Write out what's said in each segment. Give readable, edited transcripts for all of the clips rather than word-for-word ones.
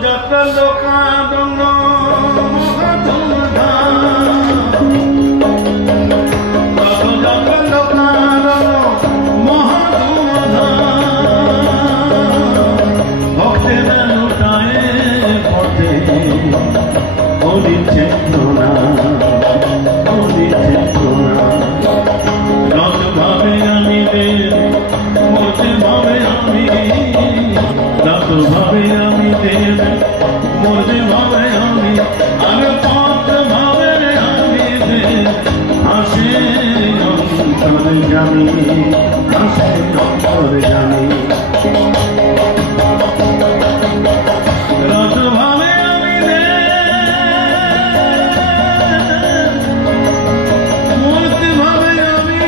যাত্রা কাঁদন ভাবে আমি দেব মরতে ভাবে আমি আর পথ ভাবে আমি দেব হাসে অন্তর জানি হাসে অন্তর জানি রথ ভাবে আমি দেব মরতে ভাবে আমি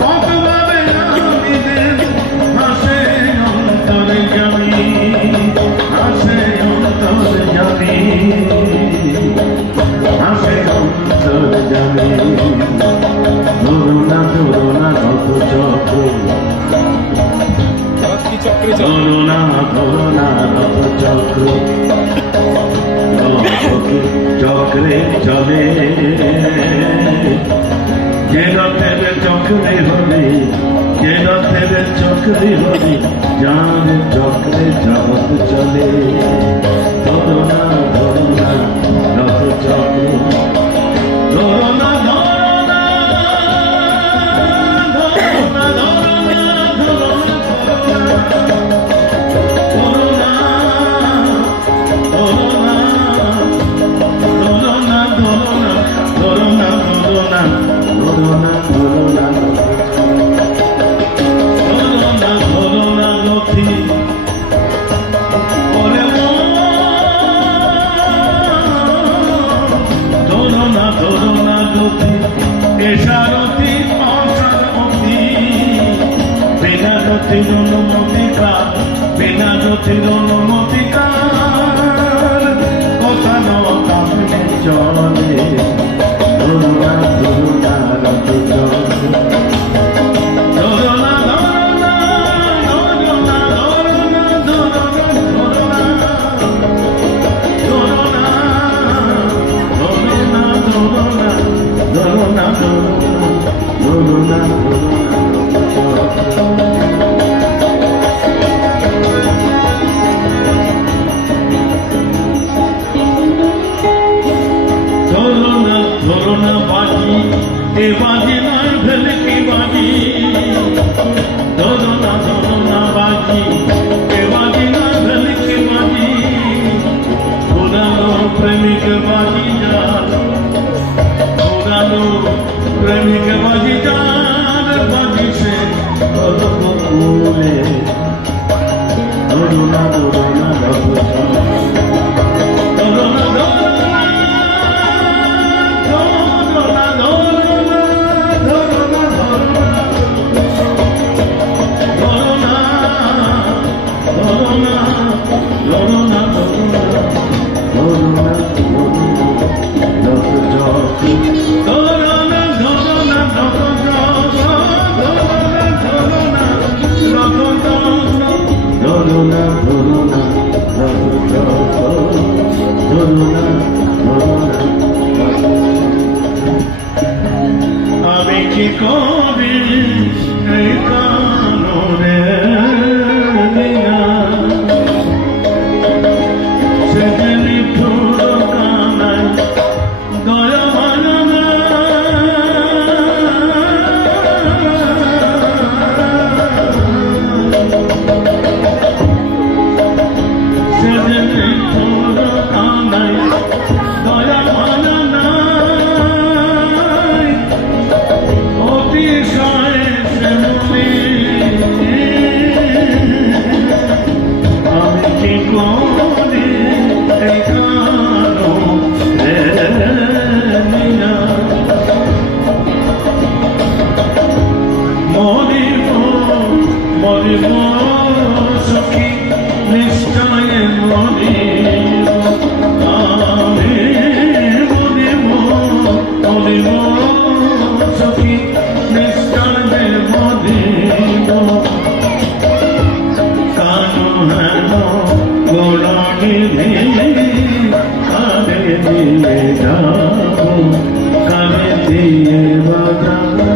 পথ ভাবে আমি দেব হাসে অন্তর জানি হাসে অন্তর জানি হাসে অন্তর জানি ধরুণা ধরুণা কত চক্র ধরুণা ধরুণা কত চক্র চক্রে চলে যে রথের চক্রে হলে যে রথের চক্রে হলে যার চক্রে জগৎ চলে ধরুণা ধরুণা রথ চক্র ধরুণা ধরুণা ধরুণা বিনা জ্যোতির অনুমতিকার কথা নৌকামে চলে ধরুণা ধরুণা রথ চলে ধরুণা ধরুণা ধরুণা ধরুণা ধরুণা ধরুণা ধরুণা ধরুণা ধরুণা এ বাজি নয় ভেলকি বাজি ধরুণা ধরুণা বাজি এ বাজি নয় ভেলকি বাজি পুরানো প্রেমিক বাজি যার পুরানো প্রেমিক বাজি যার বাজি সে ধরুণা ধরুণা আমি কি কবি এই কাননে সেদিনই পুরো কানায় দয়া মানা সেদিনই পুরো কানায় গড়ানি কানে দিয়ে যাবো কানে দিয়ে বাজাবো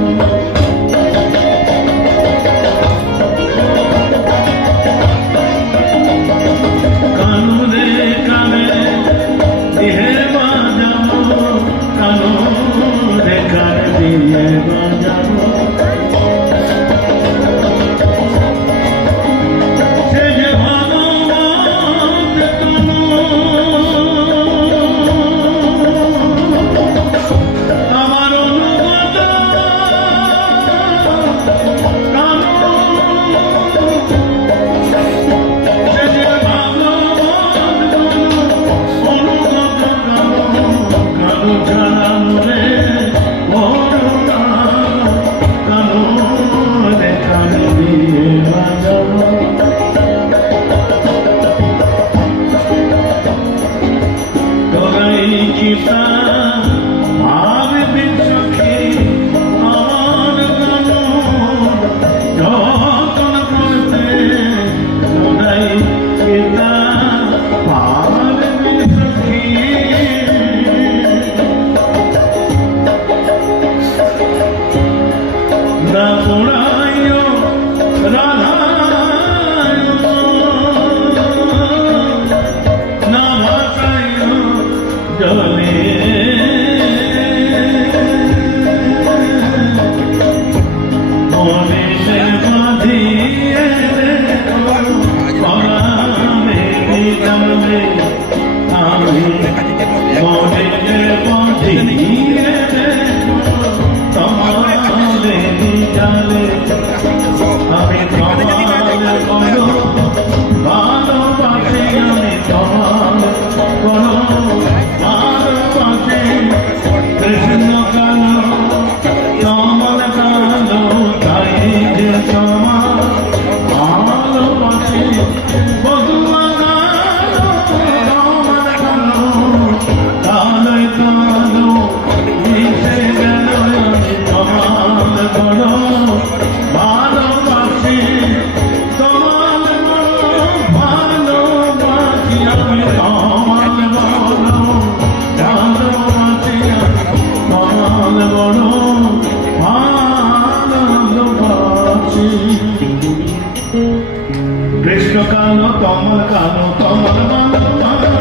Krishna Kano Kamal Kano Kamal Bhalo Bhalo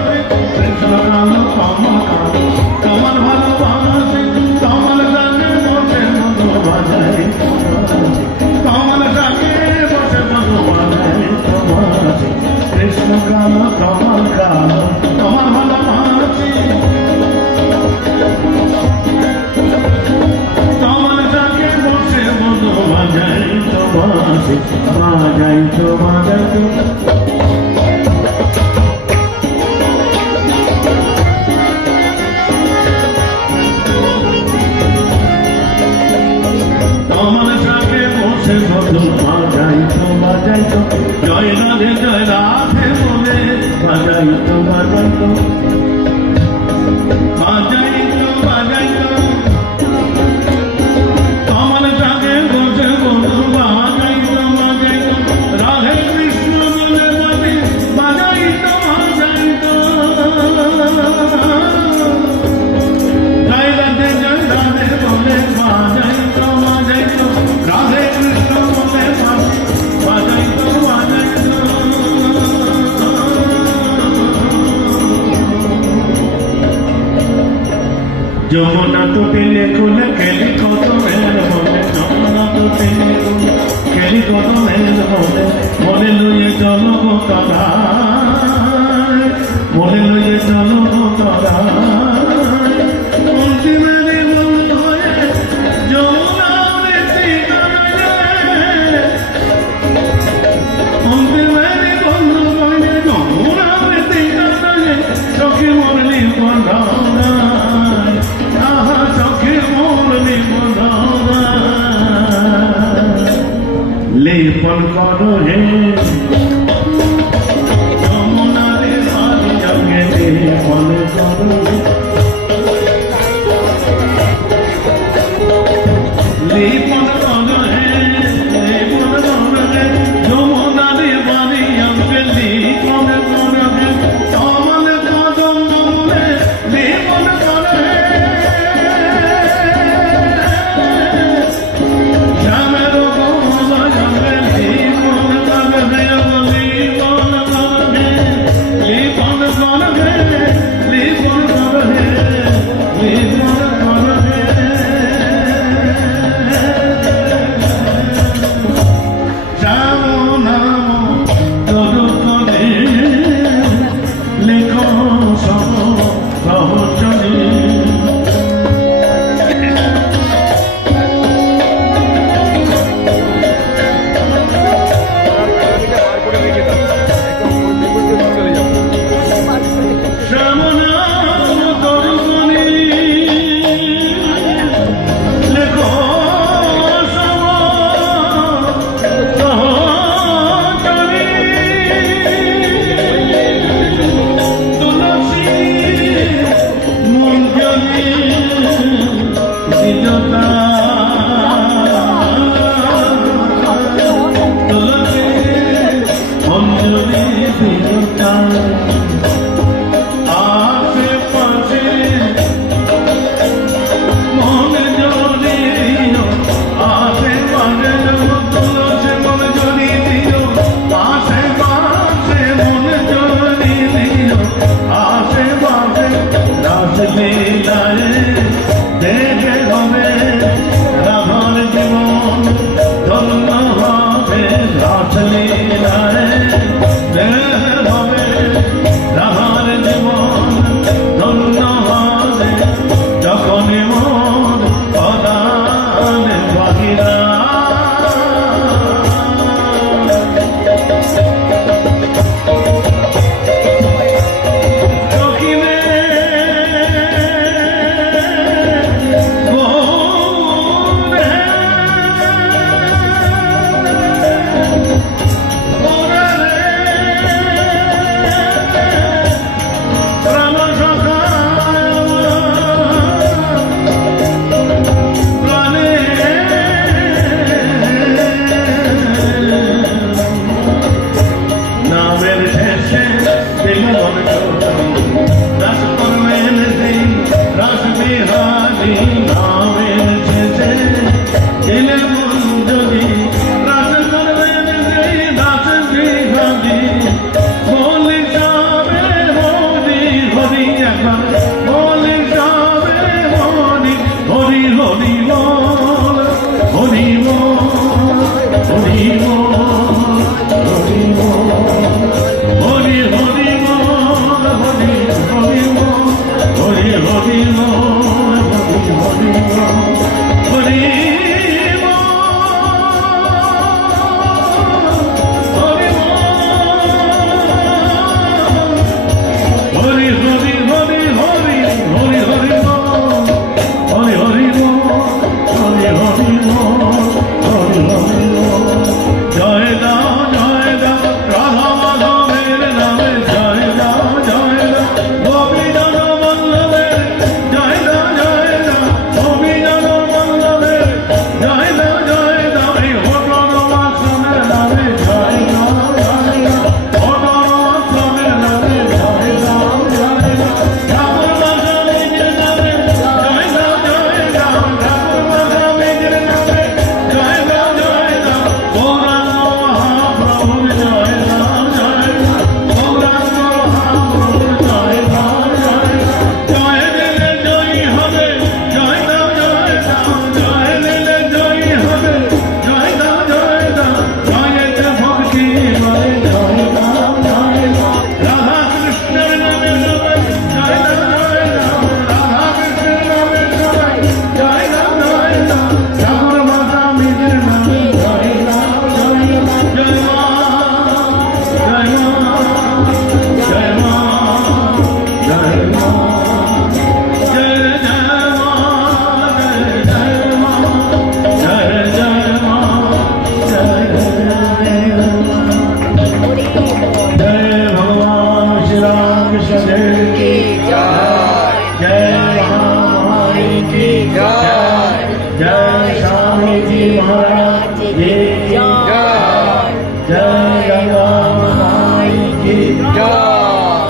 Krishna Kano Kamal Kano Kamal Bhalo Bhalo Kamal Sake Bose Madhu Bhajai Kamal Sake Bose Madhu Bhajai Krishna Kano Kamal Kano Kamal Bhalo Bhalo Kamal Sake Bose Madhu Bhajai Bhajai to Bhajai to Kamal Sake Bose Madhu Bhajai to Jai Radhe Jai Radhe Bole Bhajai to Bhajai to Bhajai to Bhajai to Kamal Sake Bose Madhu Bhajai to Bhajai to Radhe Krishna Bole Bhajai to Bhajai to Jai Radhe Jai Radhe Bole Bhajai to Bhajai to Radhe Krishna Bole Bhajai to Bhajai to Jamuna তো পেলে কোলে খেলি কত mail বলে যমুনা তো পেলে কোলে খেলি কত মেল বলে মনে লইয়ে চলো গো তারা মনে লইয়ে চলো গো তারা অন্তিমেরই বন্ধু হয়ে যমুনা বেশি কানাইলে অন্তিমেরই বন্ধু হয়ে যমুনা বেশি কানাইলে চোখে মরলি বন্ধা लेपन करो हे यमुना रे सारी जगह लेपन আশেপাশে মন যদি দিও, আশেপাশে তুলসী মন যদি দিও, আশেপাশে মন যদি দিও, আশেপাশে রাসলীলায় দেখে হবে রাধার জীবন ধন্য হবে, রাসলীলায় দেখে হবে রাধার জীবন ধন্য হবে, যখন মন পদানে বাহিরা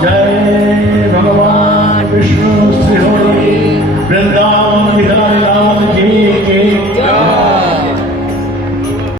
जय भगवान विष्णु श्री